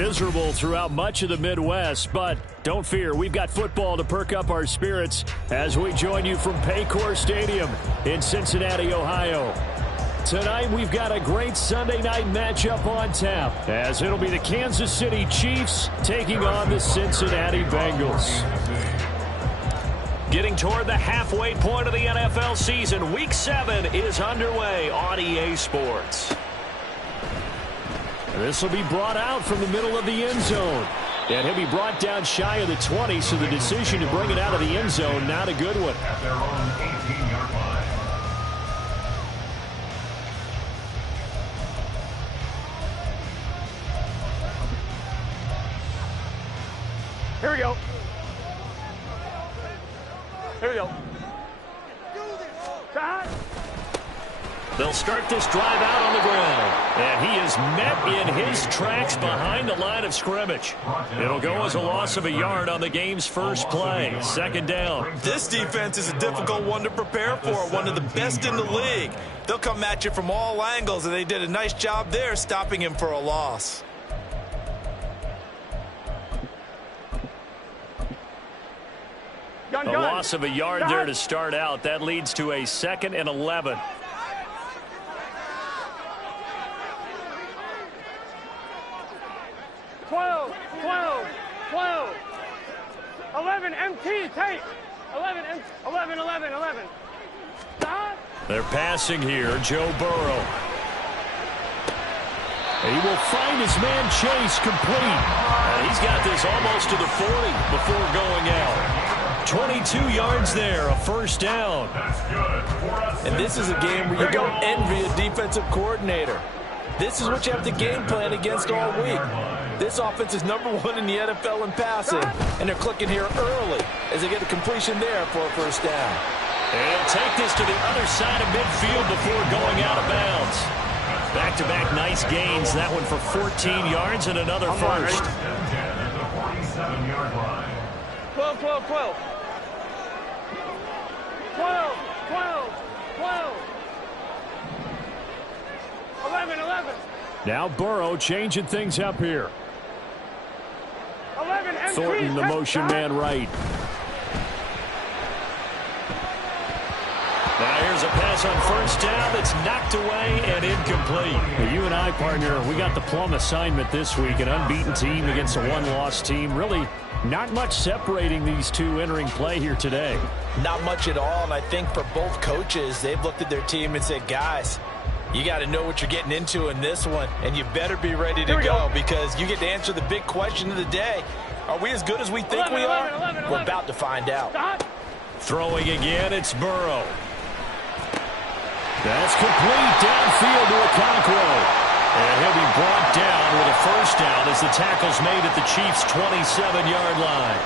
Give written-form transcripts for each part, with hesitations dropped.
miserable throughout much of the Midwest, but don't fear, we've got football to perk up our spirits as we join you from Paycor Stadium in Cincinnati, Ohio. Tonight, we've got a great Sunday night matchup on tap, as it'll be the Kansas City Chiefs taking on the Cincinnati Bengals. Getting toward the halfway point of the NFL season, Week 7 is underway on EA Sports. This will be brought out from the middle of the end zone. And he'll be brought down shy of the 20, so the decision to bring it out of the end zone, not a good one. At their own 18-yard line. Here we go. Here we go. They'll start this drive out on the ground. And he is met in his tracks behind the line of scrimmage. It'll go as a loss of a yard on the game's first play. Second down. This defense is a difficult one to prepare for, one of the best in the league. They'll come at you from all angles, and they did a nice job there stopping him for a loss. A loss of a yard there to start out. That leads to a 2nd and 11. 12, 11, MT, tape. 11, 11. Stop. They're passing here, Joe Burrow. He will find his man Chase complete. He's got this almost to the 40 before going out. 22 yards there, a first down. And this is a game where you don't envy a defensive coordinator. This is what you have to game plan against all week. This offense is #1 in the NFL in passing, and they're clicking here early as they get a completion there for a first down. And take this to the other side of midfield before going out of bounds. Back-to-back nice gains. That one for 14 yards and another first. 12. 11. Now Burrow changing things up here. 11, MT, Thornton, the motion man right. Now here's a pass on first down that's knocked away and incomplete. Well, you and I, partner, we got the plum assignment this week. An unbeaten team against a one-loss team. Really not much separating these two entering play here today. Not much at all, and I think for both coaches, they've looked at their team and said, guys, you got to know what you're getting into in this one, and you better be ready to go because you get to answer the big question of the day. Are we as good as we think we are? 11. We're about to find out. Stop. Throwing again, it's Burrow. That's complete downfield to Okonkwo. And he'll be brought down with a first down as the tackle's made at the Chiefs' 27-yard line.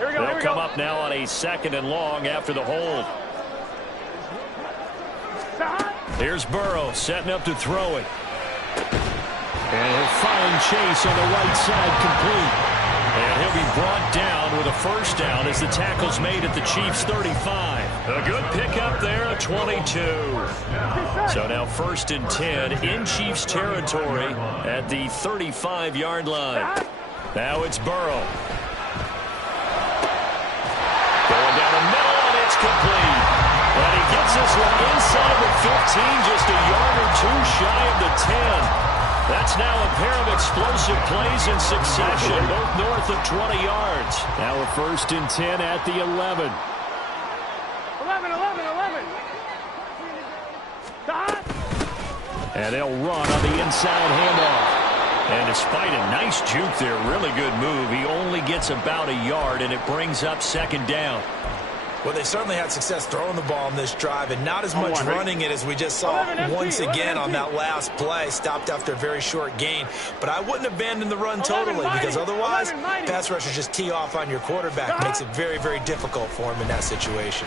They'll come up now on a 2nd and long after the hold. Here's Burrow setting up to throw it. And he'll find Chase on the right side complete. And he'll be brought down with a first down as the tackle's made at the Chiefs' 35. A good pickup there, a 22. So now 1st and 10 in Chiefs territory at the 35-yard line. Now it's Burrow. Going down the middle, and it's complete. And he gets this one inside the 15, just a yard or two shy of the 10. That's now a pair of explosive plays in succession, both north of 20 yards. Now a 1st and 10 at the 11. 11. Stop. And they'll run on the inside handoff. And despite a nice juke there, really good move, he only gets about a yard, and it brings up 2nd down. Well, they certainly had success throwing the ball on this drive and not as much running it as we just saw once again on that last play. Stopped after a very short gain. But I wouldn't abandon the run totally because otherwise pass rushers just tee off on your quarterback. Makes it very, very difficult for him in that situation.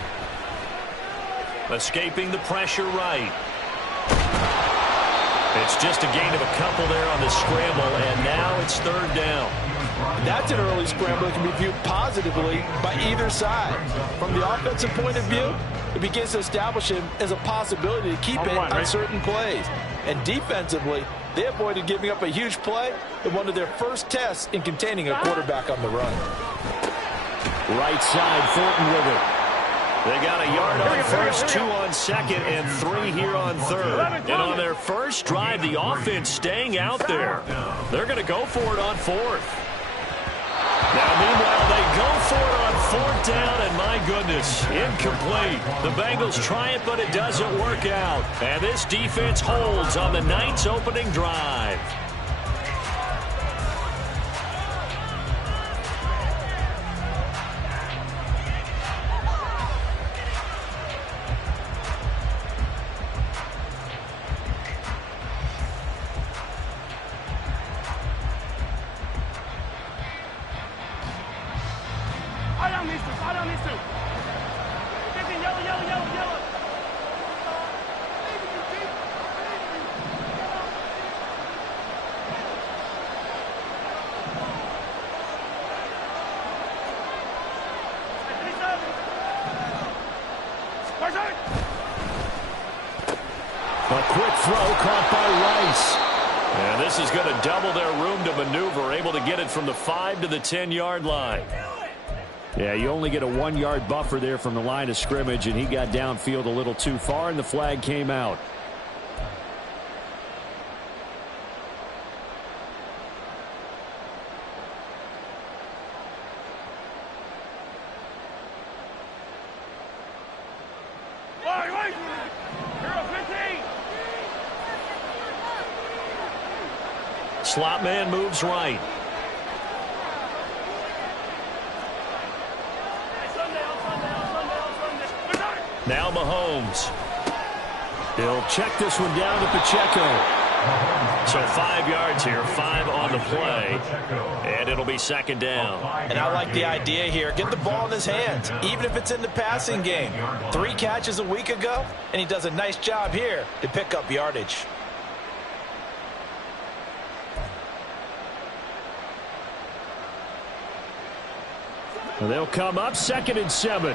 Escaping the pressure right. It's just a gain of a couple there on the scramble, and now it's 3rd down. That's an early scramble that can be viewed positively by either side. From the offensive point of view, it begins to establish him as a possibility to keep it on certain plays. And defensively, they avoided giving up a huge play in one of their first tests in containing a quarterback on the run. Right side, Thornton with it. They got a yard on first, 2 on second, and 3 here on third. And on their first drive, the offense staying out there. They're going to go for it on fourth. Now, meanwhile, they go for it on fourth down, and my goodness, incomplete. The Bengals try it, but it doesn't work out. And this defense holds on the Knights' opening drive. A quick throw caught by Rice. And this is going to double their room to maneuver, able to get it from the 5 to the 10-yard line. Yeah, you only get a 1-yard buffer there from the line of scrimmage, and he got downfield a little too far, and the flag came out. Slot man moves right. Now Mahomes. He'll check this one down to Pacheco. So 5 yards here, 5 on the play, and it'll be second down. And I like the idea here. Get the ball in his hands, even if it's in the passing game. 3 catches a week ago, and he does a nice job here to pick up yardage. Well, they'll come up 2nd and 7.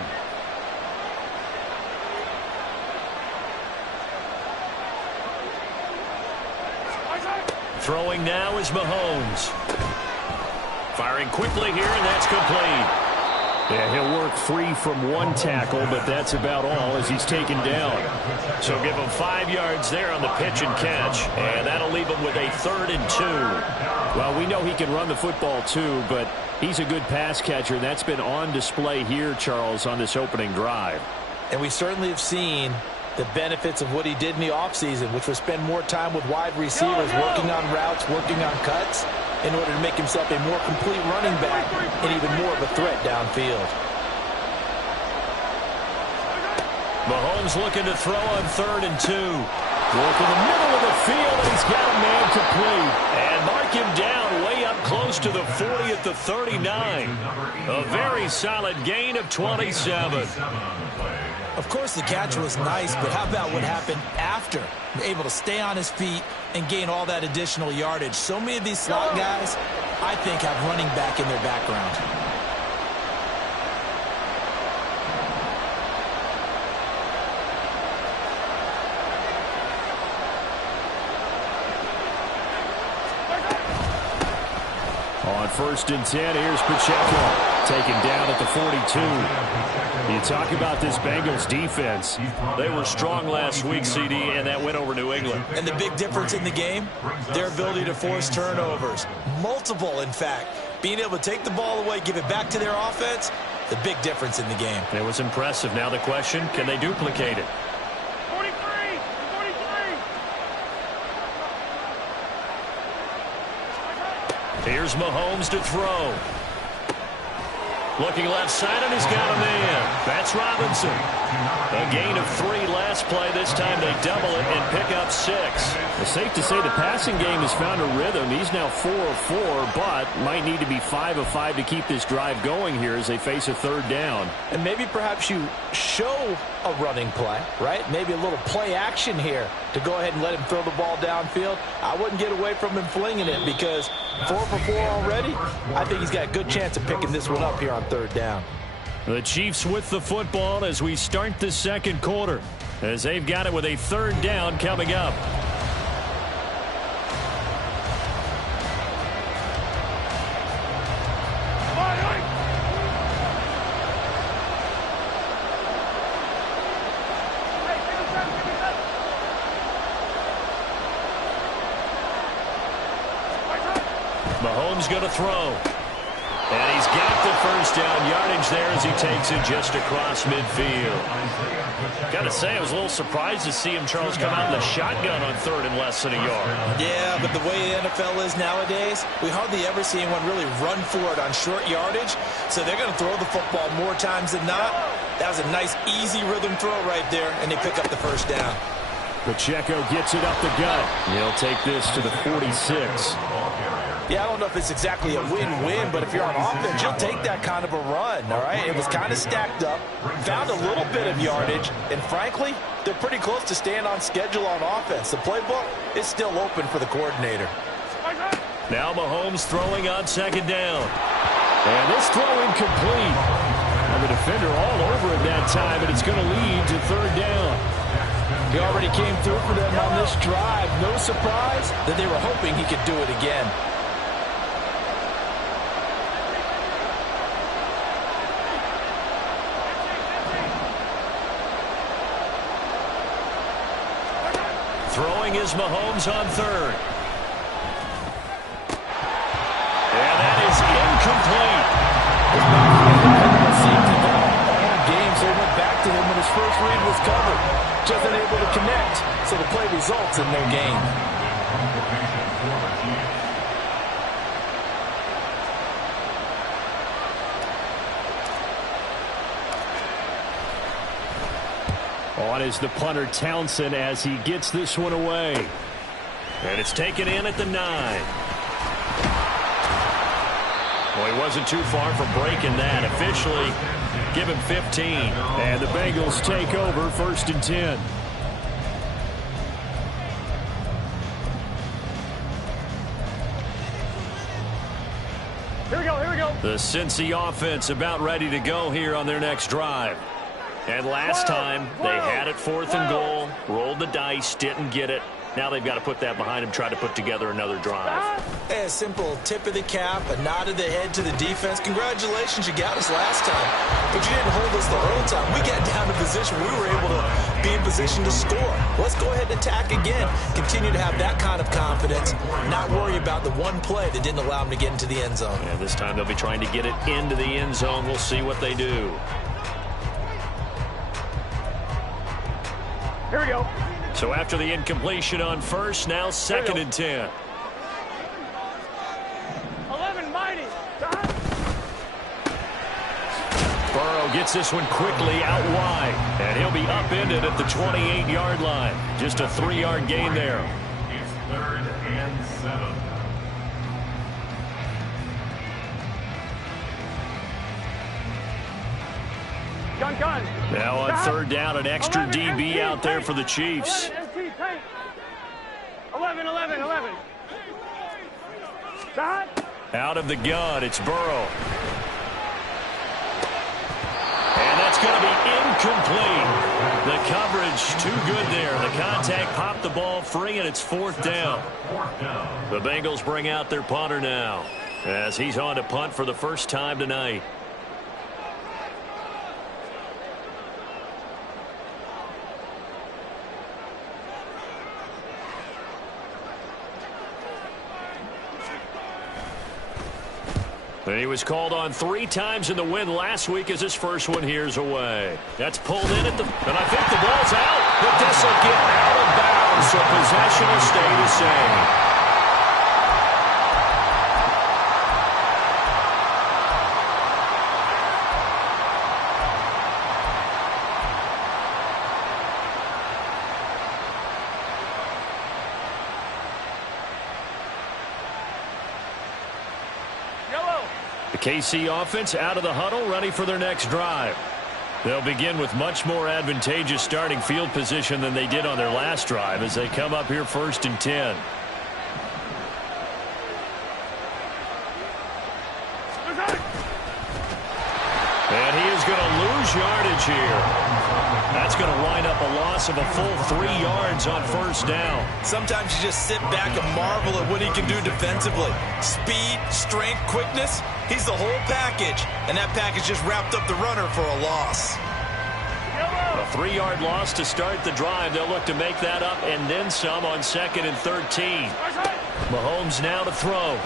Throwing now is Mahomes. Firing quickly here, and that's complete. Yeah, he'll work free from 1 tackle, but that's about all as he's taken down. So give him 5 yards there on the pitch and catch, and that'll leave him with a 3rd and 2. Well, we know he can run the football too, but he's a good pass catcher, and that's been on display here, Charles, on this opening drive. And we certainly have seen the benefits of what he did in the offseason, which was spend more time with wide receivers, working on routes, working on cuts, in order to make himself a more complete running back and even more of a threat downfield. Mahomes looking to throw on 3rd and 2. Work in the middle of the field, and he's got a man complete. And mark him down way up close to the 40 at the 39. A very solid gain of 27. Of course, the catch was nice, but how about what happened after? Able to stay on his feet and gain all that additional yardage. So many of these slot guys, I think, have running back in their background. On 1st and 10, here's Pacheco. Taken down at the 42. You talk about this Bengals defense. They were strong last week, CD, and that went over New England. And the big difference in the game, their ability to force turnovers. Multiple, in fact. Being able to take the ball away, give it back to their offense, the big difference in the game. It was impressive. Now the question, can they duplicate it? 43! Here's Mahomes to throw. Looking left side, and he's got a man. That's Robinson. A gain of 3 last play. This time they double it and pick up 6. It's safe to say the passing game has found a rhythm. He's now 4 of 4, but might need to be 5 of 5 to keep this drive going here as they face a 3rd down. And maybe perhaps you show a running play, right? Maybe a little play action here to go ahead and let him throw the ball downfield. I wouldn't get away from him flinging it because 4 for 4 already. I think he's got a good chance of picking this one up here on 3rd down. The Chiefs with the football as we start the 2nd quarter, as they've got it with a 3rd down coming up. Mahomes going to throw. And he's got the 1st down yardage there as he takes it just across midfield. Got to say, I was a little surprised to see him, Charles, come out in the shotgun on 3rd and less than a yard. Yeah, but the way the NFL is nowadays, we hardly ever see anyone really run for it on short yardage. So they're going to throw the football more times than not. That was a nice, easy rhythm throw right there, and they pick up the 1st down. Pacheco gets it up the gut. He'll take this to the 46. Yeah, I don't know if it's exactly a win-win, but if you're on offense, you'll take that kind of a run, all right? It was kind of stacked up, found a little bit of yardage, and frankly, they're pretty close to staying on schedule on offense. The playbook is still open for the coordinator. Now Mahomes throwing on 2nd down. And this throw incomplete. And the defender all over it that time, and it's going to lead to 3rd down. He already came through for them on this drive. No surprise that they were hoping he could do it again. Throwing is Mahomes on 3rd. And that is incomplete. So he went back to him when his first read was covered. Just unable to connect, so the play results in no gain. On is the punter Townsend as he gets this one away. And it's taken in at the 9. Well, he wasn't too far from breaking that. Officially, give him 15. And the Bengals take over 1st and 10. Here we go, here we go. The Cincy offense about ready to go here on their next drive. And last time, they had it 4th and goal, rolled the dice, didn't get it. Now they've got to put that behind them, try to put together another drive. A simple tip of the cap, a nod of the head to the defense. Congratulations, you got us last time. But you didn't hold us the whole time. We got down to position. We were able to be in position to score. Let's go ahead and attack again. Continue to have that kind of confidence. Not worry about the one play that didn't allow them to get into the end zone. And this time they'll be trying to get it into the end zone. We'll see what they do. Here we go. So after the incompletion on 1st, now 2nd and 10. 11 mighty. Burrow gets this one quickly out wide, and he'll be upended at the 28-yard line. Just a 3-yard gain there. It's 3rd and 7. Gun. Now on 3rd down, an extra DB out there for the Chiefs. 11. Out of the gun, it's Burrow. And that's going to be incomplete. The coverage too good there. The contact popped the ball free, and it's 4th down. The Bengals bring out their punter now as he's on to punt for the first time tonight. And he was called on 3 times in the win last week as his first one here's away. That's pulled in at the... And I think the ball's out. But this will get out of bounds, so possession will stay the same. KC offense out of the huddle, ready for their next drive. They'll begin with much more advantageous starting field position than they did on their last drive as they come up here 1st and 10. And he is going to lose yardage here. That's going to wind up a loss of a full 3 yards on 1st down. Sometimes you just sit back and marvel at what he can do defensively. Speed, strength, quickness, he's the whole package. And that package just wrapped up the runner for a loss. A 3-yard loss to start the drive. They'll look to make that up and then some on 2nd and 13. Mahomes now to throw.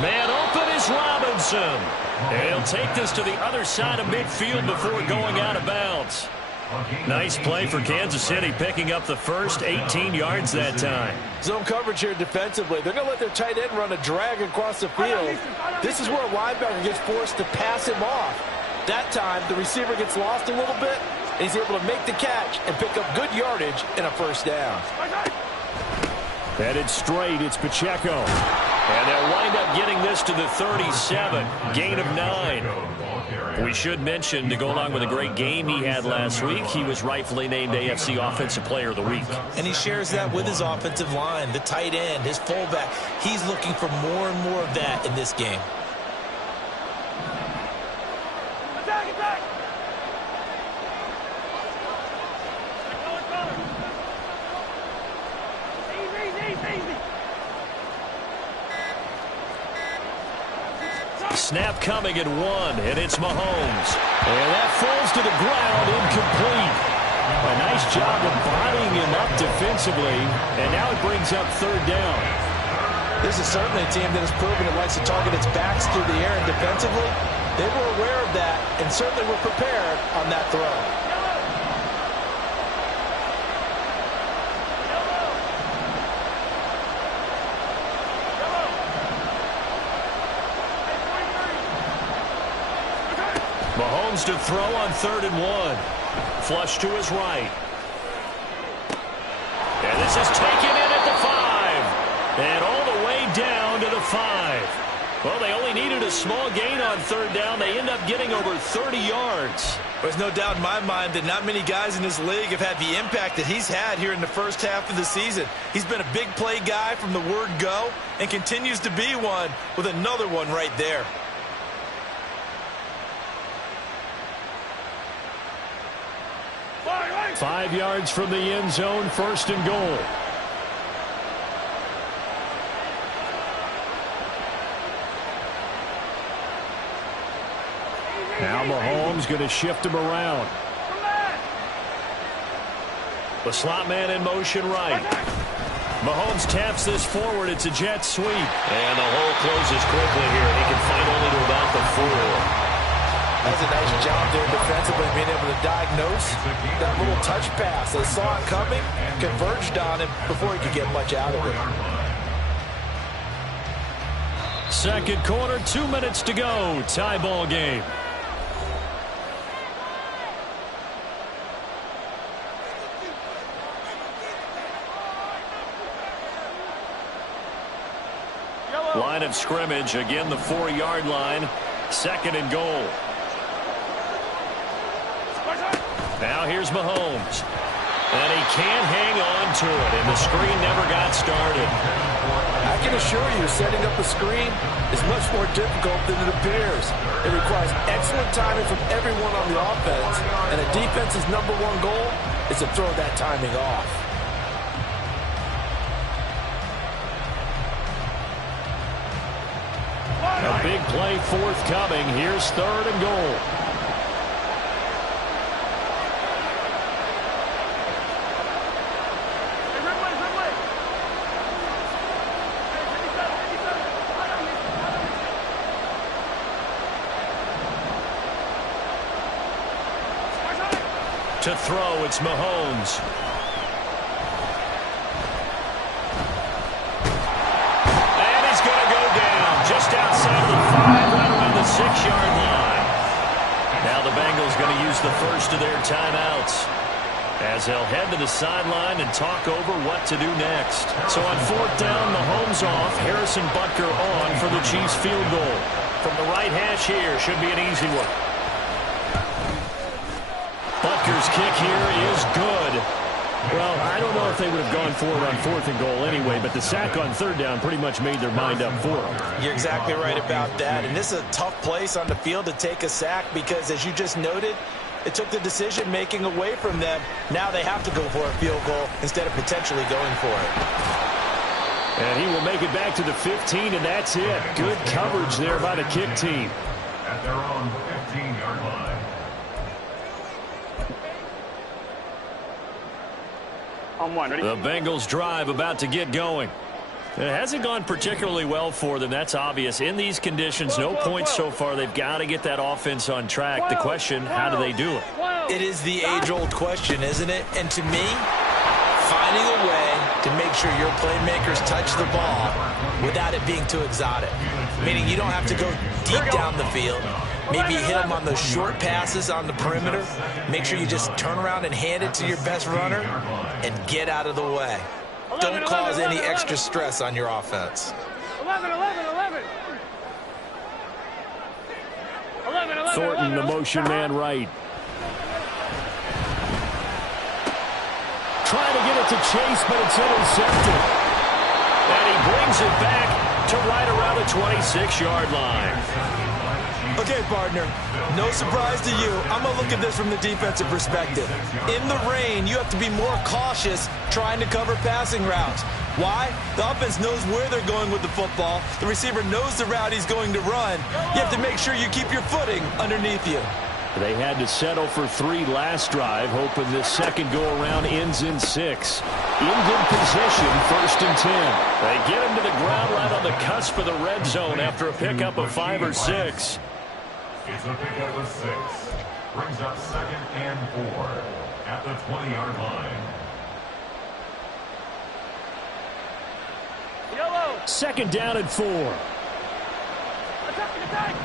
Man open is Robinson. And he'll take this to the other side of midfield before going out of bounds. Nice play for Kansas City, picking up the first 18 yards that time. Zone coverage here defensively. They're going to let their tight end run a drag across the field. This is where a linebacker gets forced to pass him off. That time, the receiver gets lost a little bit, and he's able to make the catch and pick up good yardage in a 1st down. Headed straight, it's Pacheco. And they'll wind up getting this to the 37. Gain of 9. We should mention, to go along with a great game he had last week, he was rightfully named AFC Offensive Player of the Week. And he shares that with his offensive line, the tight end, his fullback. He's looking for more and more of that in this game. Snap coming at 1, and it's Mahomes. And that falls to the ground, incomplete. A nice job of bodying him up defensively, and now it brings up 3rd down. This is certainly a team that has proven it likes to target its backs through the air, and defensively, they were aware of that and certainly were prepared on that throw. Mahomes to throw on 3rd and 1. Flush to his right. And this is taken in at the 5. And all the way down to the 5. Well, they only needed a small gain on 3rd down. They end up getting over 30 yards. There's no doubt in my mind that not many guys in this league have had the impact that he's had here in the first half of the season. He's been a big play guy from the word go and continues to be one with another one right there. Five yards from the end zone, 1st and goal. Now Mahomes going to shift him around. The slot man in motion right. Mahomes taps this forward. It's a jet sweep. And the hole closes quickly here. He can find only to about the 4. That's a nice job there defensively, being able to diagnose that little touch pass. They saw it coming, converged on him before he could get much out of it. 2nd quarter, 2 minutes to go. Tie ball game. Line of scrimmage, again the 4-yard line. 2nd and goal. Now here's Mahomes. And he can't hang on to it, and the screen never got started. I can assure you, setting up a screen is much more difficult than it appears. It requires excellent timing from everyone on the offense, and a defense's #1 goal is to throw that timing off. A big play forthcoming. Here's 3rd and goal. To throw, it's Mahomes. And he's going to go down just outside of the 5, right around the 6-yard line. Now the Bengals going to use the first of their timeouts. as they'll head to the sideline and talk over what to do next. So on 4th down, Mahomes off, Harrison Butker on for the Chiefs field goal. From the right hash here, should be an easy one. Butker's kick here is good. Well, I don't know if they would have gone for it on 4th and goal anyway, but the sack on 3rd down pretty much made their mind up for them. You're exactly right about that, and this is a tough place on the field to take a sack because, as you just noted, it took the decision-making away from them. Now they have to go for a field goal instead of potentially going for it. And he will make it back to the 15, and that's it. Good coverage there by the kick team. At their own 15-yard line. On one. Ready? The Bengals drive about to get going. It hasn't gone particularly well for them. That's obvious. In these conditions, no points so far. They've got to get that offense on track. The question, how do they do it? It is the age-old question, isn't it? And to me, finding a way to make sure your playmakers touch the ball without it being too exotic. Meaning you don't have to go deep down the field. Maybe hit them on those short passes on the perimeter. Make sure you just turn around and hand it to your best runner and get out of the way. Don't cause any extra stress on your offense. 11. Thornton, the motion man right. Trying to get it to Chase, but it's intercepted. And he brings it back to right around the 26-yard line. Okay, partner, no surprise to you. I'm going to look at this from the defensive perspective. In the rain, you have to be more cautious trying to cover passing routes. Why? The offense knows where they're going with the football. The receiver knows the route he's going to run. You have to make sure you keep your footing underneath you. They had to settle for 3 last drive, hoping this second go-around ends in 6. In good position, 1st and 10. They get him to the ground right on the cusp of the red zone after a pickup of 5 or 6. It's a pickup of 6. Brings up 2nd and 4 at the 20-yard line. Yellow. 2nd down and 4. Attack.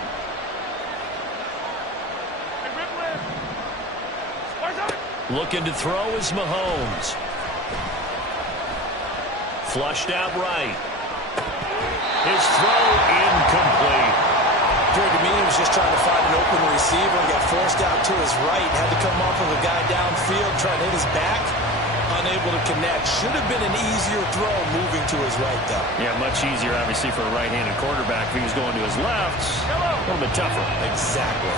Looking to throw is Mahomes. Flushed out right. His throw incomplete. Appeared to me he was just trying to find an open receiver and got forced out to his right. Had to come off of a guy downfield, trying to hit his back. Unable to connect. Should have been an easier throw moving to his right, though. Yeah, much easier, obviously, for a right-handed quarterback. If he was going to his left, a little bit tougher. Exactly.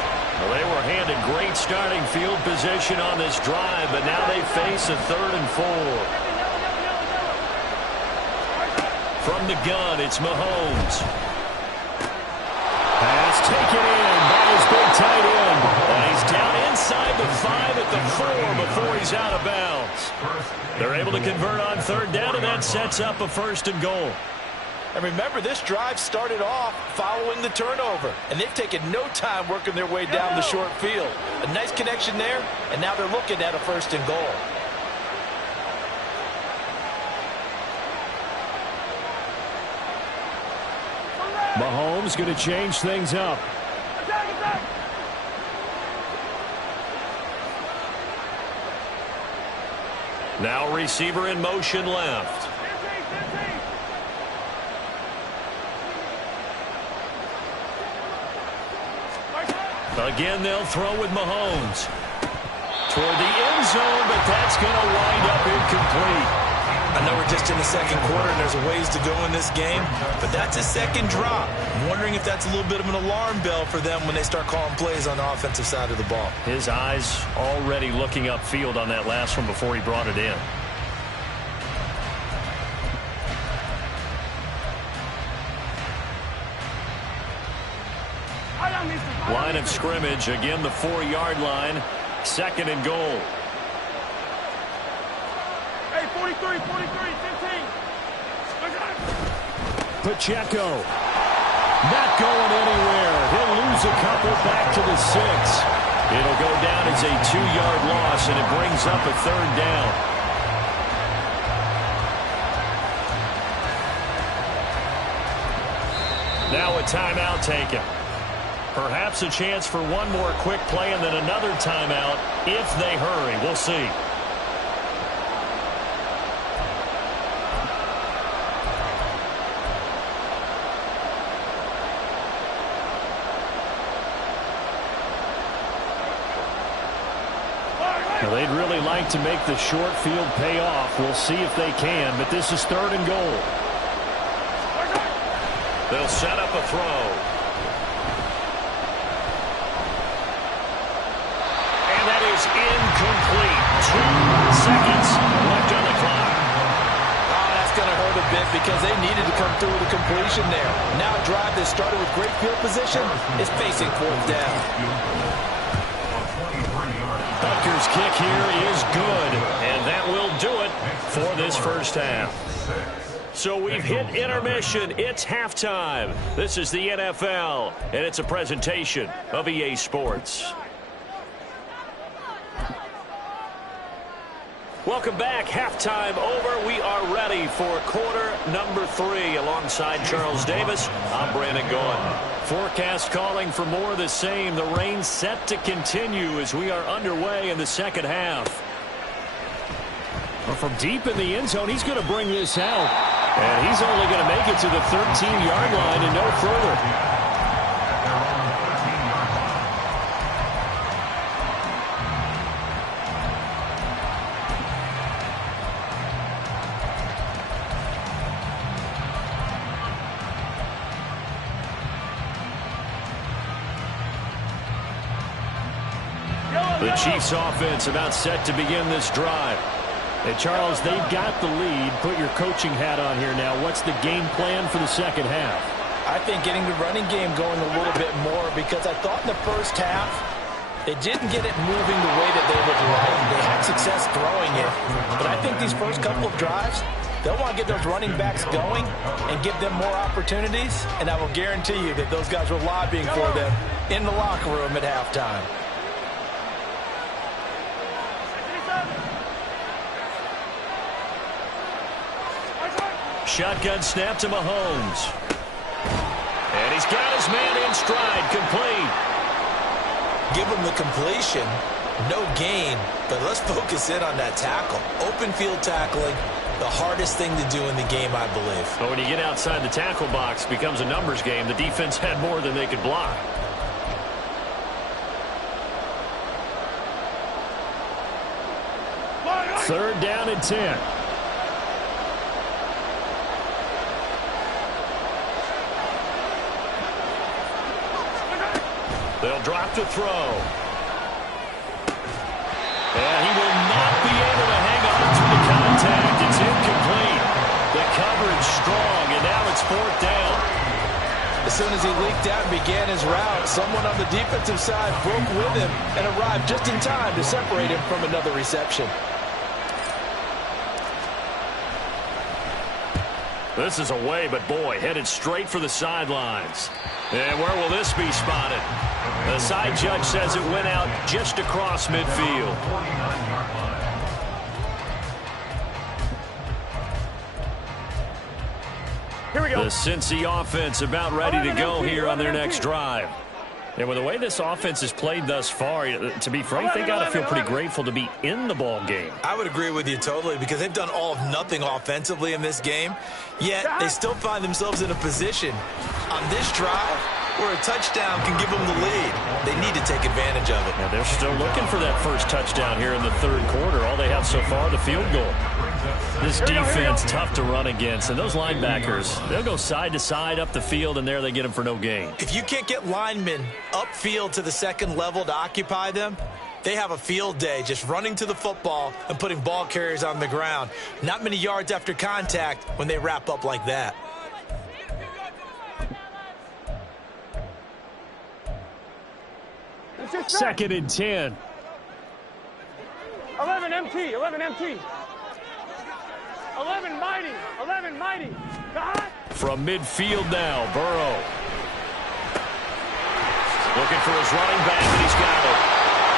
Well, they were handed great starting field position on this drive, but now they face a 3rd and 4. From the gun, it's Mahomes. Pass taken in by his big tight end. And he's down inside the 5 at the 4 before he's out of bounds. They're able to convert on 3rd down, and that sets up a 1st and goal. And remember, this drive started off following the turnover, and they've taken no time working their way down the short field. A nice connection there, and now they're looking at a 1st and goal. Mahomes going to change things up. Attack. Now receiver in motion left. Again, they'll throw with Mahomes. Toward the end zone, but that's going to wind up incomplete. I know we're just in the 2nd quarter and there's a ways to go in this game, but that's a 2nd drop. I'm wondering if that's a little bit of an alarm bell for them when they start calling plays on the offensive side of the ball. His eyes already looking upfield on that last one before he brought it in. Line of scrimmage, again the 4-yard line, 2nd and goal. Hey, 43, 15. Pacheco, not going anywhere. He'll lose a couple back to the 6. It'll go down as a 2-yard loss, and it brings up a 3rd down. Now a timeout taken. Perhaps a chance for one more quick play and then another timeout if they hurry. We'll see. Well, they'd really like to make the short field pay off. We'll see if they can, but this is 3rd and goal. They'll set up a throw. And that is incomplete. 2 seconds left on the clock. Oh, that's going to hurt a bit because they needed to come through with a completion there. Now a drive that started with great field position is facing 4th down. Butker's kick here is good, and that will do it for this first half. So we've hit intermission. It's halftime. This is the NFL, and it's a presentation of EA Sports. Welcome back. Halftime over. We are ready for quarter number 3. Alongside Charles Davis, I'm Brandon Gaudin. Forecast calling for more of the same. The rain set to continue as we are underway in the second half. Well, from deep in the end zone, he's going to bring this out. And he's only going to make it to the 13-yard line and no further. The Chiefs offense about set to begin this drive. And Charles, they've got the lead. Put your coaching hat on here now. What's the game plan for the second half? I think getting the running game going a little bit more because I thought in the first half they didn't get it moving the way that they would like. They had success throwing it. But I think these first couple of drives, they'll want to get those running backs going and give them more opportunities. And I will guarantee you that those guys were lobbying for them in the locker room at halftime. Shotgun snap to Mahomes. And he's got his man in stride, complete. Give him the completion, no gain, but let's focus in on that tackle. Open field tackling, the hardest thing to do in the game, I believe. But when you get outside the tackle box, it becomes a numbers game. The defense had more than they could block. Third down and 10. They'll drop to throw. And he will not be able to hang on to the contact. It's incomplete. The coverage strong, and now it's 4th down. As soon as he leaked out and began his route, someone on the defensive side broke with him and arrived just in time to separate him from another reception. This is away, but boy, headed straight for the sidelines. And where will this be spotted? The side judge says it went out just across midfield. Here we go. The Cincy offense about ready to go here on their next drive. And with the way this offense has played thus far, to be frank, they got to feel pretty grateful to be in the ball game. I would agree with you totally because they've done all of nothing offensively in this game, yet they still find themselves in a position on this drive where a touchdown can give them the lead. They need to take advantage of it. Now they're still looking for that first touchdown here in the 3rd quarter. All they have so far, the field goal. This defense, tough to run against. And those linebackers, they'll go side to side up the field, and there they get them for no gain. If you can't get linemen upfield to the 2nd level to occupy them, they have a field day just running to the football and putting ball carriers on the ground. Not many yards after contact when they wrap up like that. Second and 10. 11 MT, 11 MT. 11 mighty, 11 mighty. God. From midfield now, Burrow. Looking for his running back, and he's got it.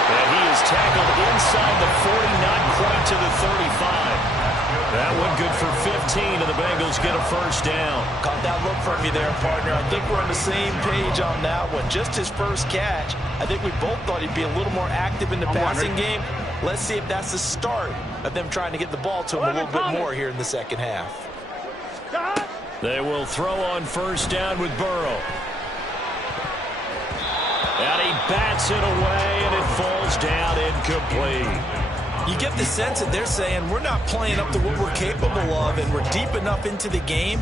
And he is tackled inside the 40, not quite to the 35. That one good for 15, and the Bengals get a first down. Caught that look from you there, partner. I think we're on the same page on that one. Just his first catch. I think we both thought he'd be a little more active in the passing game. Let's see if that's the start of them trying to get the ball to him a little bit more here in the second half. They will throw on first down with Burrow. And he bats it away, and it falls down incomplete. You get the sense that they're saying we're not playing up to what we're capable of, and we're deep enough into the game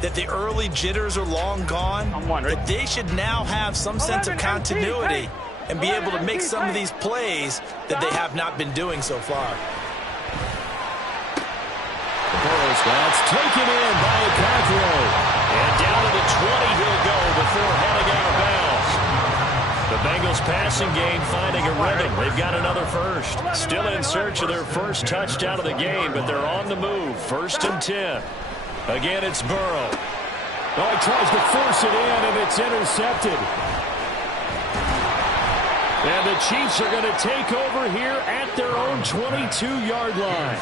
that the early jitters are long gone, that they should now have some sense of continuity and be able to make some of these plays that they have not been doing so far. That's taken in by Cockrell. And down to the 20 he'll go before heading out of bounds. The Bengals passing game finding a rhythm. They've got another first. Still in search of their first touchdown of the game, but they're on the move. 1st and 10. Again, it's Burrow. Oh, he tries to force it in, and it's intercepted. And the Chiefs are going to take over here at their own 22-yard line.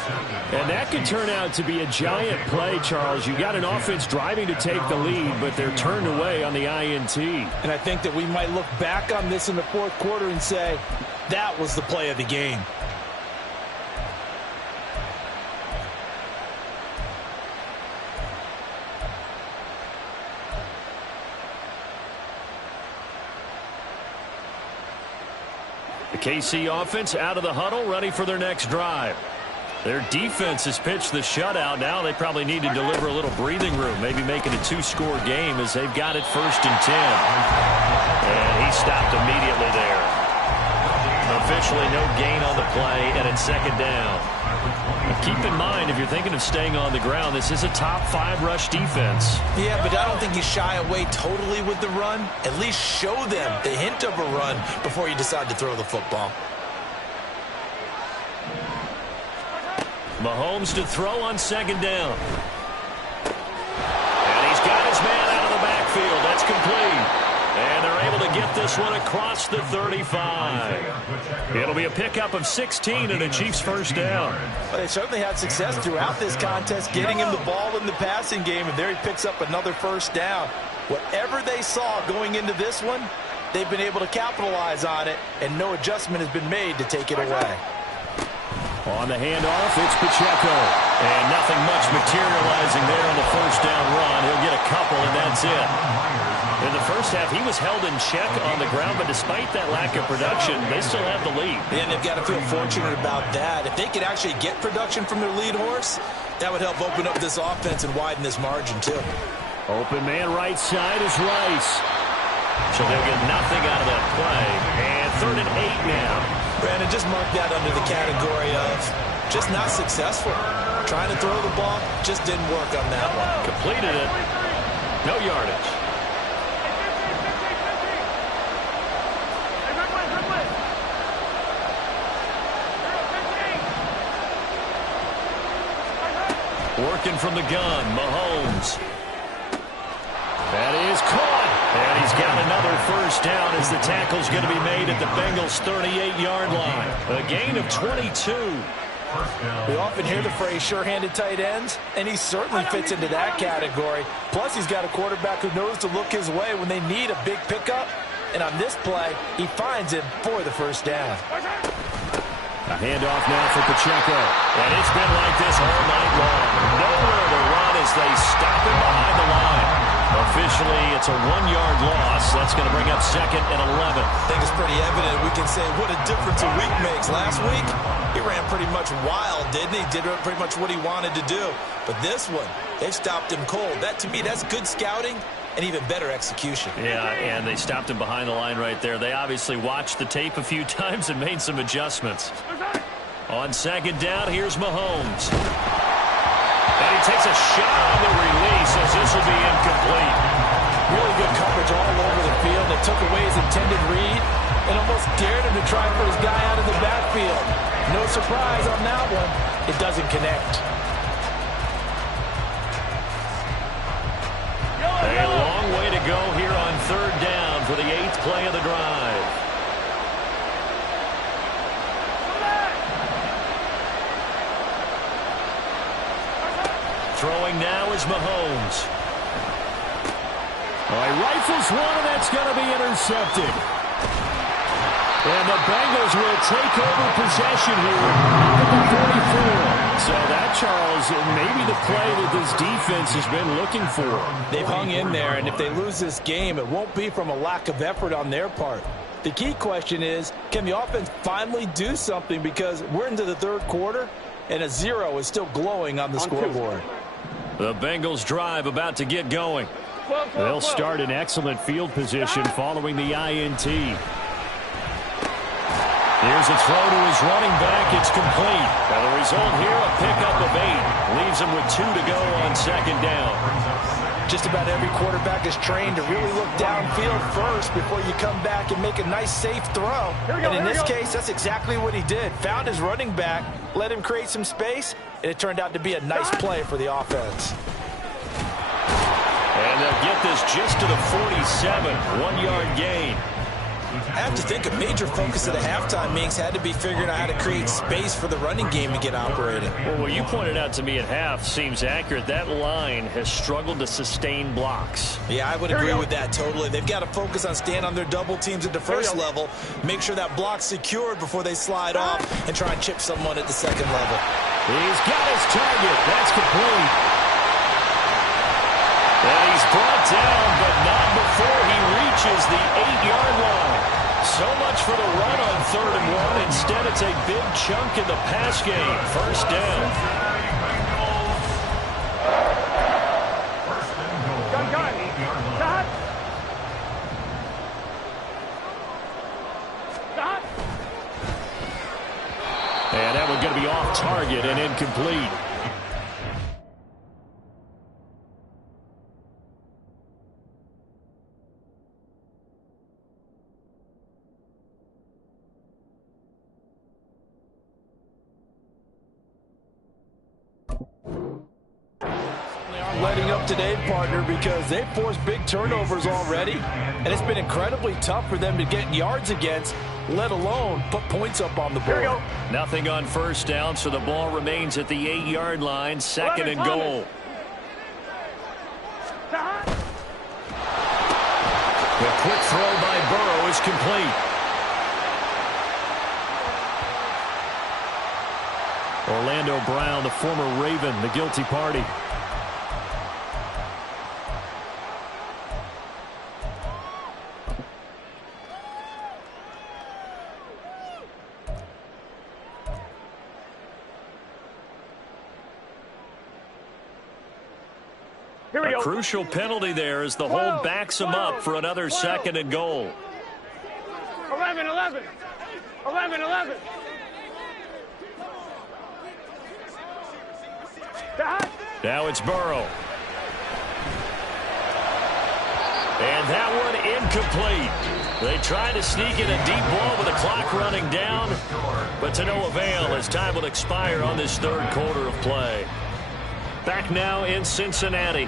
And that could turn out to be a giant play, Charles. You got an offense driving to take the lead, but they're turned away on the INT. And I think that we might look back on this in the 4th quarter and say, that was the play of the game. The KC offense out of the huddle, ready for their next drive. Their defense has pitched the shutout. Now they probably need to deliver a little breathing room, maybe make it a 2-score game as they've got it 1st and 10. And he stopped immediately there. Officially no gain on the play, and it's 2nd down. Keep in mind, if you're thinking of staying on the ground, this is a top 5 rush defense. Yeah, but I don't think you shy away totally with the run. At least show them the hint of a run before you decide to throw the football. Mahomes to throw on 2nd down. And he's got his man out of the backfield. That's complete. And they're able to get this one across the 35. It'll be a pickup of 16 and a Chiefs 1st down. Well, they certainly had success throughout this contest, getting him the ball in the passing game, and there he picks up another 1st down. Whatever they saw going into this one, they've been able to capitalize on it, and no adjustment has been made to take it away. On the handoff, it's Pacheco. And nothing much materializing there on the 1st down run. He'll get a couple, and that's it. In the 1st half, he was held in check on the ground, but despite that lack of production, they still have the lead. And they've got to feel fortunate about that. If they could actually get production from their lead horse, that would help open up this offense and widen this margin, too. Open man right side is Rice. So they'll get nothing out of that play. And 3rd and 8 now. Brandon, just mark that under the category of just not successful. Trying to throw the ball just didn't work on that one. Completed it. No yardage. Working from the gun, Mahomes. That is caught. And he's got another 1st down as the tackle's going to be made at the Bengals' 38-yard line. A gain of 22. We often hear the phrase sure-handed tight ends, and he certainly fits into that category. Plus, he's got a quarterback who knows to look his way when they need a big pickup. And on this play, he finds him for the 1st down. A handoff now for Pacheco. And it's been like this all night long. Nowhere to run as they stop him behind the line. Officially, it's a 1-yard loss. That's going to bring up 2nd and 11. I think it's pretty evident. We can say what a difference a week makes. Last week, he ran pretty much wild, didn't he? Did pretty much what he wanted to do. But this one, they've stopped him cold. That, to me, that's good scouting and even better execution. Yeah, and they stopped him behind the line right there. They obviously watched the tape a few times and made some adjustments. On 2nd down, here's Mahomes. And he takes a shot on the release as this will be incomplete. Really good coverage all over the field. They took away his intended read and almost dared him to try for his guy out of the backfield. No surprise on that one. It doesn't connect. A long way to go here on 3rd down for the 8th play of the drive. Throwing now is Mahomes. All right, rifles one, and that's going to be intercepted. And the Bengals will take over possession here at the 44. So that, Charles, may be the play that this defense has been looking for. They've hung in there, and if they lose this game, it won't be from a lack of effort on their part. The key question is, can the offense finally do something, because we're into the third quarter and a 0 is still glowing on the scoreboard. The Bengals drive about to get going. They'll start in excellent field position following the INT. Here's a throw to his running back. It's complete. And the result here, a pickup of 8. Leaves him with 2 to go on second down. Just about every quarterback is trained to really look downfield first before you come back and make a nice, safe throw. And in this case, that's exactly what he did. Found his running back, let him create some space, and it turned out to be a nice play for the offense. And they'll get this just to the 47, 1-yard gain. I have to think a major focus of the halftime meetings had to be figuring out how to create space for the running game to get operating. Well, what you pointed out to me at half seems accurate. That line has struggled to sustain blocks. Yeah, I would agree with that totally. They've got to focus on staying on their double teams at the first level, make sure that block's secured before they slide off, and try and chip someone at the second level. He's got his target. That's complete. And he's brought down, but not before he reaches the 8-yard line. So much for the run on 3rd and 1. Instead, it's a big chunk in the pass game. First down. And that one's going to be off target and incomplete. Letting up today, partner, because they've forced big turnovers already, and it's been incredibly tough for them to get yards against, let alone put points up on the board. Nothing on first down, so the ball remains at the 8-yard line, second and goal. The quick throw by Burrow is complete. Orlando Brown, the former Raven, the guilty party. A crucial penalty there as the hold backs him up for another second and goal. 11, 11. 11, 11. Now it's Burrow. And that one incomplete. They tried to sneak in a deep ball with the clock running down, but to no avail as time will expire on this third quarter of play. Back now in Cincinnati.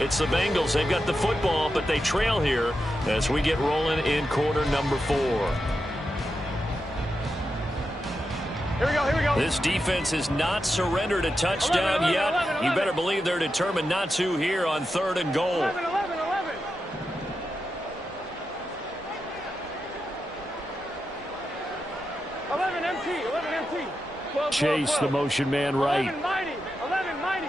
It's the Bengals. They've got the football, but they trail here as we get rolling in quarter number 4. Here we go, here we go. This defense has not surrendered a touchdown yet. You better believe they're determined not to here on 3rd and goal. 11, 11, 11. MT, 11 MT. 12, Chase 12. the motion man right. 11 mighty, 11 mighty.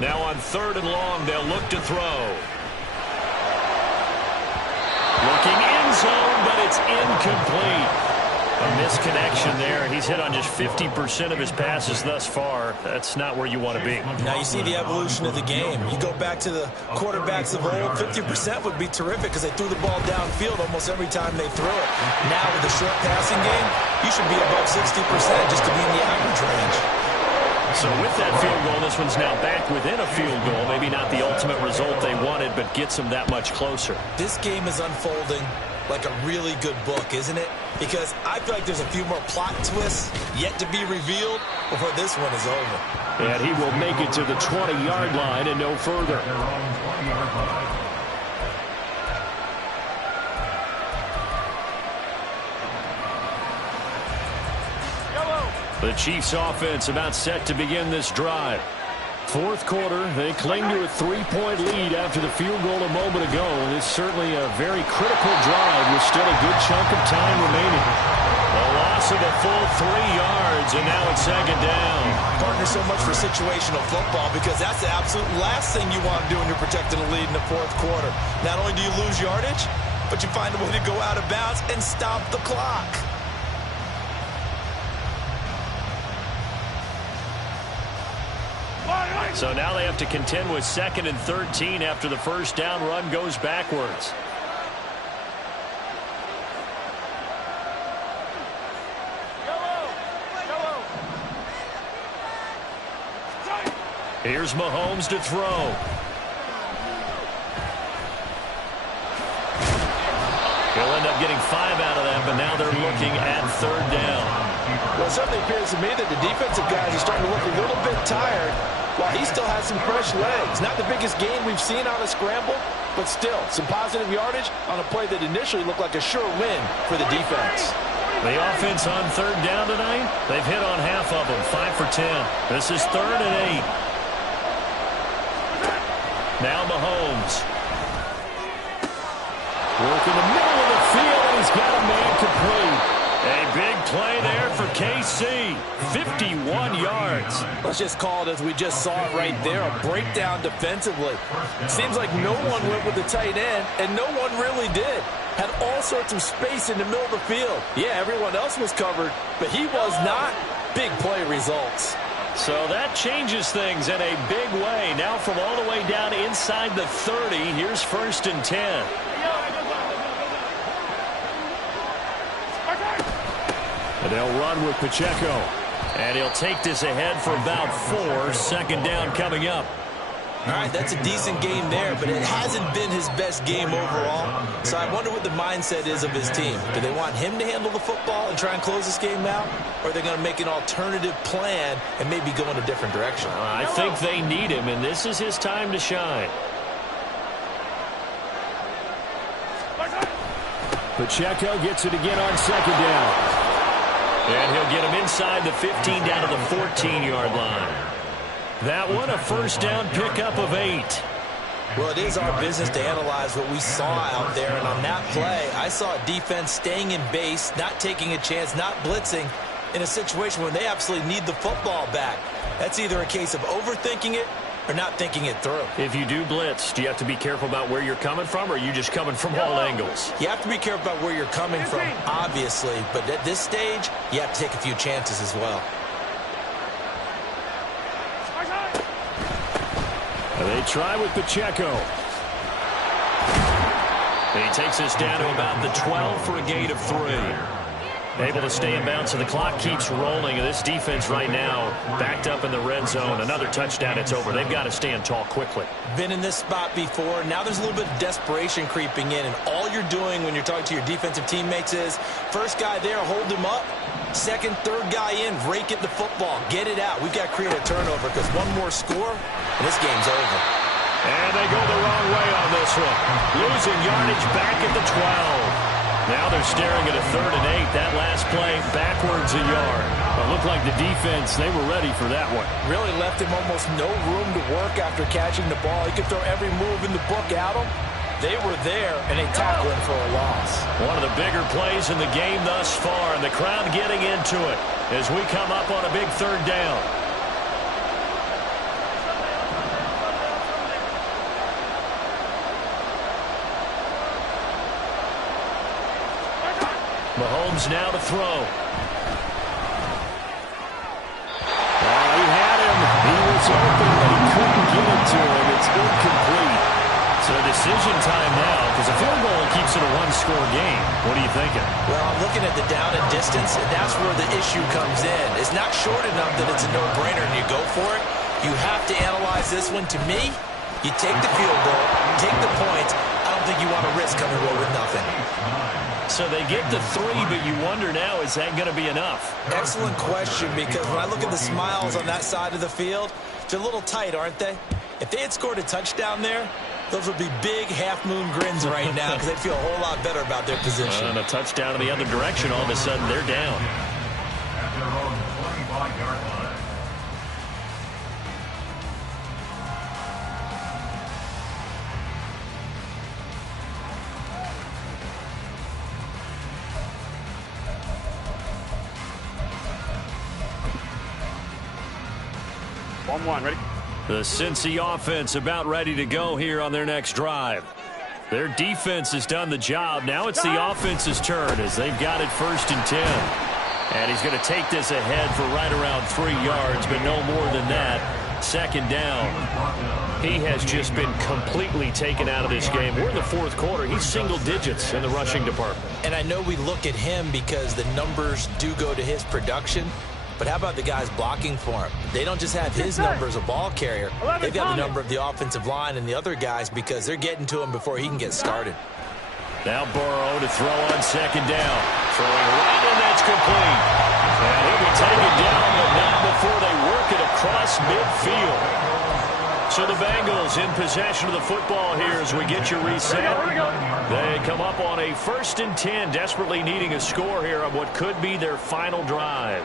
Now on 3rd and long, they'll look to throw. Looking in zone, but it's incomplete. A misconnection there. He's hit on just 50% of his passes thus far. That's not where you want to be. Now you see the evolution of the game. You go back to the quarterbacks of old, 50% would be terrific because they threw the ball downfield almost every time they threw it. Now with the short passing game, you should be above 60% just to be in the average range. So with that field goal, this one's now back within a field goal. Maybe not the ultimate result they wanted, but gets them that much closer. This game is unfolding like a really good book, isn't it? Because I feel like there's a few more plot twists yet to be revealed before this one is over. And he will make it to the 20-yard line and no further. The Chiefs offense about set to begin this drive. 4th quarter, they cling to a 3-point lead after the field goal a moment ago. This is certainly a very critical drive with still a good chunk of time remaining. A loss of a full 3 yards, and now it's second down. Partner, so much for situational football because that's the absolute last thing you want to do when you're protecting a lead in the fourth quarter. Not only do you lose yardage, but you find a way to go out of bounds and stop the clock. So now they have to contend with 2nd and 13 after the first down run goes backwards. Here's Mahomes to throw. He'll end up getting 5 out of that, but now they're looking at 3rd down. Well, it certainly appears to me that the defensive guys are starting to look a little bit tired while he still has some fresh legs. Not the biggest gain we've seen on a scramble, but still some positive yardage on a play that initially looked like a sure win for the defense. The offense on 3rd down tonight, they've hit on half of them, 5 for 10. This is 3rd and 8. Now Mahomes. Work in the middle of the field, and he's got a man complete. A big play there for KC. 51 yards. Let's just call it as we just saw it right there, a breakdown defensively. Seems like no one went with the tight end, and no one really did. Had all sorts of space in the middle of the field. Yeah, everyone else was covered, but he was not. Big play results. So that changes things in a big way. Now from all the way down inside the 30, here's 1st and 10. And they'll run with Pacheco. And he'll take this ahead for about 4. 2nd down coming up. All right, that's a decent game there, but it hasn't been his best game overall. So I wonder what the mindset is of his team. Do they want him to handle the football and try and close this game out? Or are they going to make an alternative plan and maybe go in a different direction? I think they need him, and this is his time to shine. Pacheco gets it again on 2nd down. And he'll get him inside the 15 down to the 14-yard line. That one, a 1st down pickup of 8. Well, it is our business to analyze what we saw out there. And on that play, I saw a defense staying in base, not taking a chance, not blitzing in a situation where they absolutely need the football back. That's either a case of overthinking it or not thinking it through. If you do blitz, do you have to be careful about where you're coming from, or are you just coming from all angles? You have to be careful about where you're coming from, obviously. But at this stage, you have to take a few chances as well. They try with Pacheco. And he takes us down to about the 12 for a gain of 3. Able to stay in bounds, so the clock keeps rolling. And this defense right now backed up in the red zone. Another touchdown, it's over. They've got to stand tall quickly. Been in this spot before. Now there's a little bit of desperation creeping in. And all you're doing when you're talking to your defensive teammates is, first guy there, hold him up. Second, third guy in, rake at the football. Get it out. We've got to create a turnover because one more score, and this game's over. And they go the wrong way on this one. Losing yardage back at the 12. Now they're staring at a 3rd and 8. That last play backwards a yard. It looked like the defense, they were ready for that one. Really left him almost no room to work after catching the ball. He could throw every move in the book at him. They were there, and they tackled him for a loss. One of the bigger plays in the game thus far, and the crowd getting into it as we come up on a big 3rd down. Mahomes now to throw. He had him. He was open, but he couldn't get it to him. It's incomplete. So decision time now, because a field goal keeps it a 1-score game. What are you thinking? Well, I'm looking at the down and distance, and that's where the issue comes in. It's not short enough that it's a no-brainer and you go for it. You have to analyze this one. To me, you take the field goal, take the points. I don't think you want to risk coming away with nothing. So they get the 3, but you wonder now, is that going to be enough? Excellent question, because when I look at the smiles on that side of the field, they're a little tight, aren't they? If they had scored a touchdown there, those would be big half-moon grins right now because they'd feel a whole lot better about their position. And a touchdown in the other direction, all of a sudden they're down. At their own 25-yard line. 1-1, ready? The Cincy offense about ready to go here on their next drive. Their defense has done the job. Now it's the offense's turn as they've got it 1st and 10. And he's going to take this ahead for right around 3 yards, but no more than that. 2nd down. He has just been completely taken out of this game. We're in the 4th quarter. He's single digits in the rushing department. And I know we look at him because the numbers do go to his production. But how about the guys blocking for him? They don't just have his number as a ball carrier. They've got the number of the offensive line and the other guys because they're getting to him before he can get started. Now Burrow to throw on 2nd down. Throwing right, and that's complete. And he'll be taken down, but not before they work it across midfield. So the Bengals in possession of the football here as we get your reset. They come up on a 1st and 10, desperately needing a score here on what could be their final drive.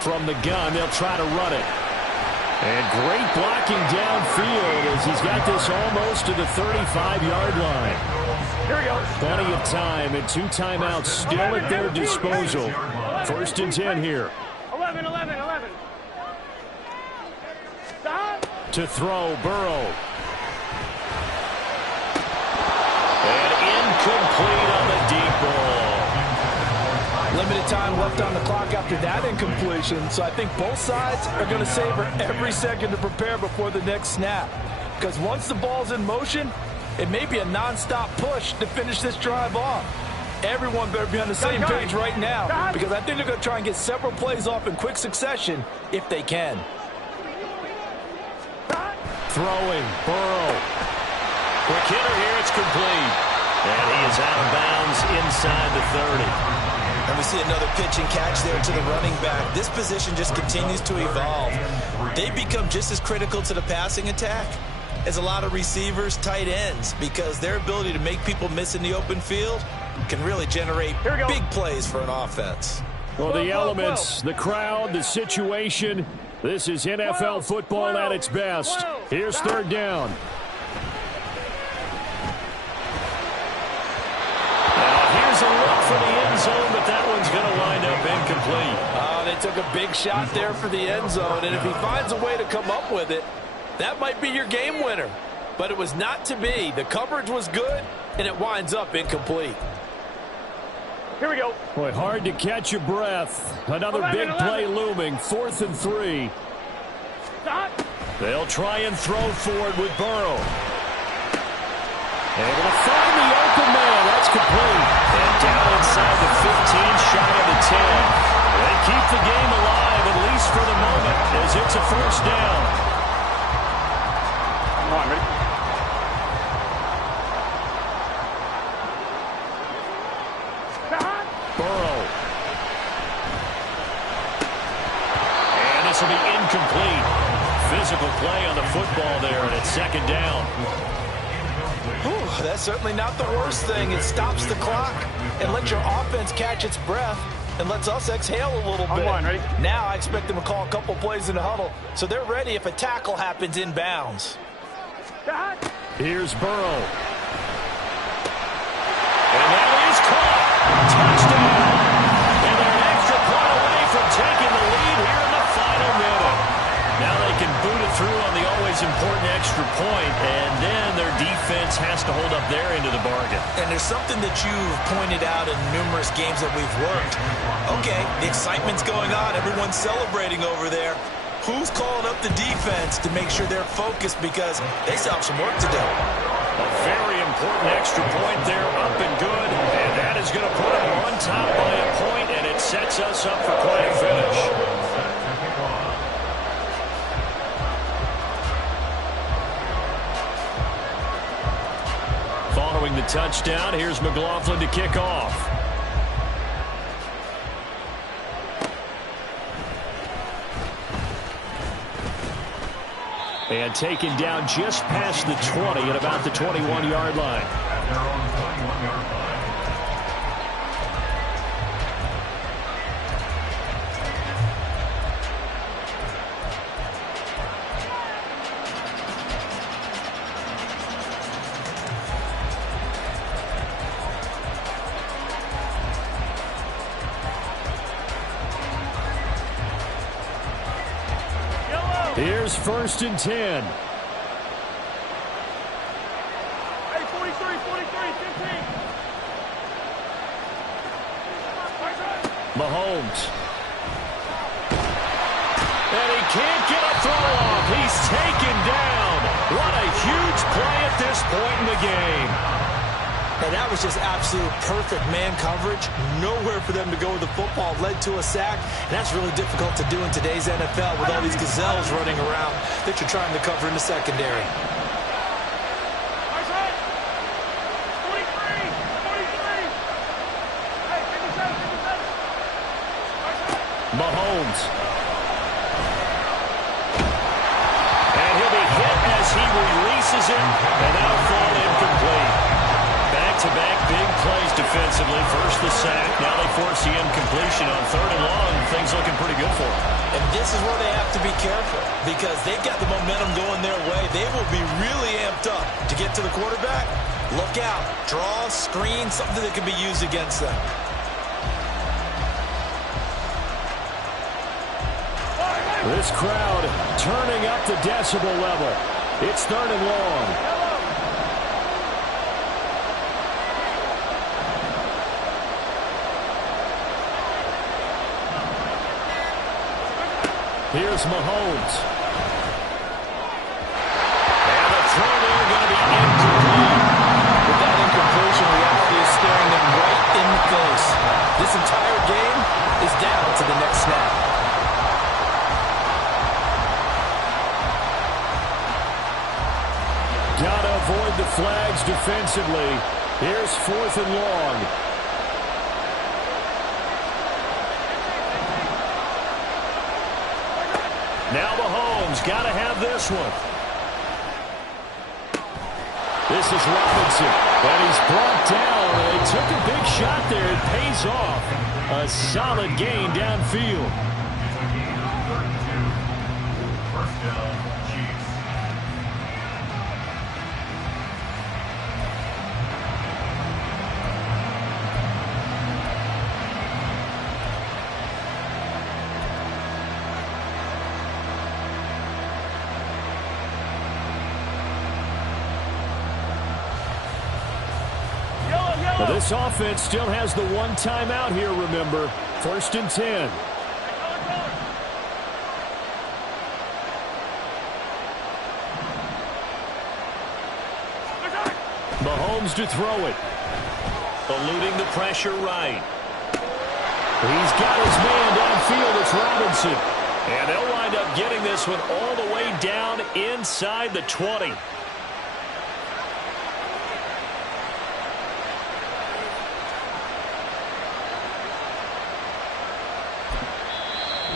From the gun, they'll try to run it. And great blocking downfield as he's got this almost to the 35-yard line. Here we go. Plenty of time and 2 timeouts still at their disposal. 1st and 10 here. 11. Stop. To throw, Burrow. And incomplete on the deep ball. Limited time left on the clock after that incompletion, so I think both sides are going to savor every second to prepare before the next snap. Because once the ball's in motion, it may be a non-stop push to finish this drive off. Everyone better be on the same page right now because I think they're going to try and get several plays off in quick succession if they can. Throwing, Burrow. Quick hitter here, it's complete. And he is out of bounds inside the 30. And we see another pitch and catch there to the running back. This position just continues to evolve. They become just as critical to the passing attack as a lot of receivers, tight ends, because their ability to make people miss in the open field can really generate big plays for an offense. Well, the elements, the crowd, the situation, this is NFL football at its best. Here's 3rd down. Here's a look for the end zone, but that one's going to wind up incomplete. They took a big shot there for the end zone, and if he finds a way to come up with it, that might be your game winner. But it was not to be. The coverage was good, and it winds up incomplete. Here we go. Boy, hard to catch your breath. Another big play looming. 4th and 3. Stop. They'll try and throw forward with Burrow. Able to find the open man. That's complete. And down inside the 15, shy of the 10. They keep the game alive, at least for the moment, as it's a 1st down. Come on, ready? Burrow. And this will be incomplete. Physical play on the football there, and it's 2nd down. Whew, that's certainly not the worst thing. It stops the clock and lets your offense catch its breath and lets us exhale a little bit. Ready? Now I expect them to call a couple plays in the huddle, so they're ready if a tackle happens inbounds. Here's Burrow. And that is caught. Touchdown. And they're an extra point away from taking the lead here in the final minute. Now they can boot it through on the always important extra point, and then their defense has to hold up their end of the bargain. And there's something that you've pointed out in numerous games that we've worked. Okay, the excitement's going on. Everyone's celebrating over there. Who's calling up the defense to make sure they're focused because they still have some work to do? A very important extra point there, up and good, and that is going to put them on top by a point, and it sets us up for quite a finish. Following the touchdown, here's McLaughlin to kick off. And taken down just past the 20 at about the 21-yard line. At their own 21-yard line. Here's 1st and 10. Hey, 43, 15. Mahomes. And he can't get a throw off. He's taken down. What a huge play at this point in the game. And that was just absolute perfect man coverage. Nowhere for them to go with the football. Led to a sack. And that's really difficult to do in today's NFL with all these gazelles running around that you're trying to cover in the secondary. Mahomes. And he'll be hit as he releases it, and that'll fall incomplete. Back-to-back big plays defensively. First the sack, now they force the incompletion on 3rd and long. Things looking pretty good for them. And this is where they have to be careful because they've got the momentum going their way. They will be really amped up to get to the quarterback. Look out. Draw, screen, something that can be used against them. This crowd turning up the decibel level. It's 3rd and long. Here's Mahomes. And the throw there going to be incomplete. With that incompletion, reality is staring them right in the face. This entire game is down to the next snap. Gotta avoid the flags defensively. Here's 4th and long. Now Mahomes got to have this one. This is Robinson, and he's brought down. They took a big shot there. It pays off. A solid gain downfield. First down, Chiefs. Well, this offense still has the one timeout here, remember. 1st and 10. Mahomes to throw it. Eluding the pressure right. He's got his man downfield. It's Robinson. And they'll wind up getting this one all the way down inside the 20.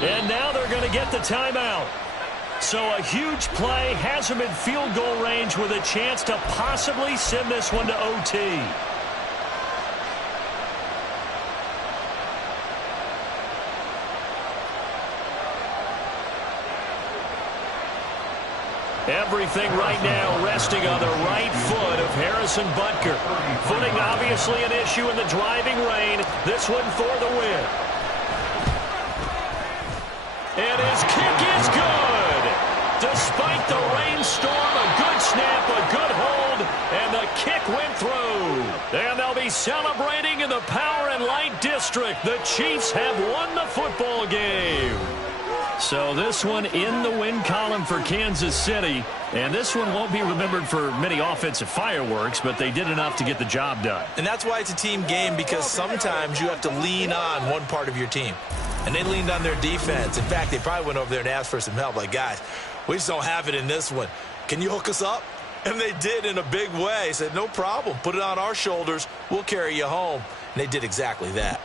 And now they're going to get the timeout. So a huge play has them in field goal range with a chance to possibly send this one to OT. Everything right now resting on the right foot of Harrison Butker. Footing obviously an issue in the driving rain. This one for the win. And his kick is good. Despite the rainstorm, a good snap, a good hold, and the kick went through. And they'll be celebrating in the Power and Light District. The Chiefs have won the football game. So this one in the win column for Kansas City. And this one won't be remembered for many offensive fireworks, but they did enough to get the job done. And that's why it's a team game, because sometimes you have to lean on one part of your team. And they leaned on their defense. In fact, they probably went over there and asked for some help. Like, guys, we just don't have it in this one. Can you hook us up? And they did in a big way. Said, no problem. Put it on our shoulders. We'll carry you home. And they did exactly that.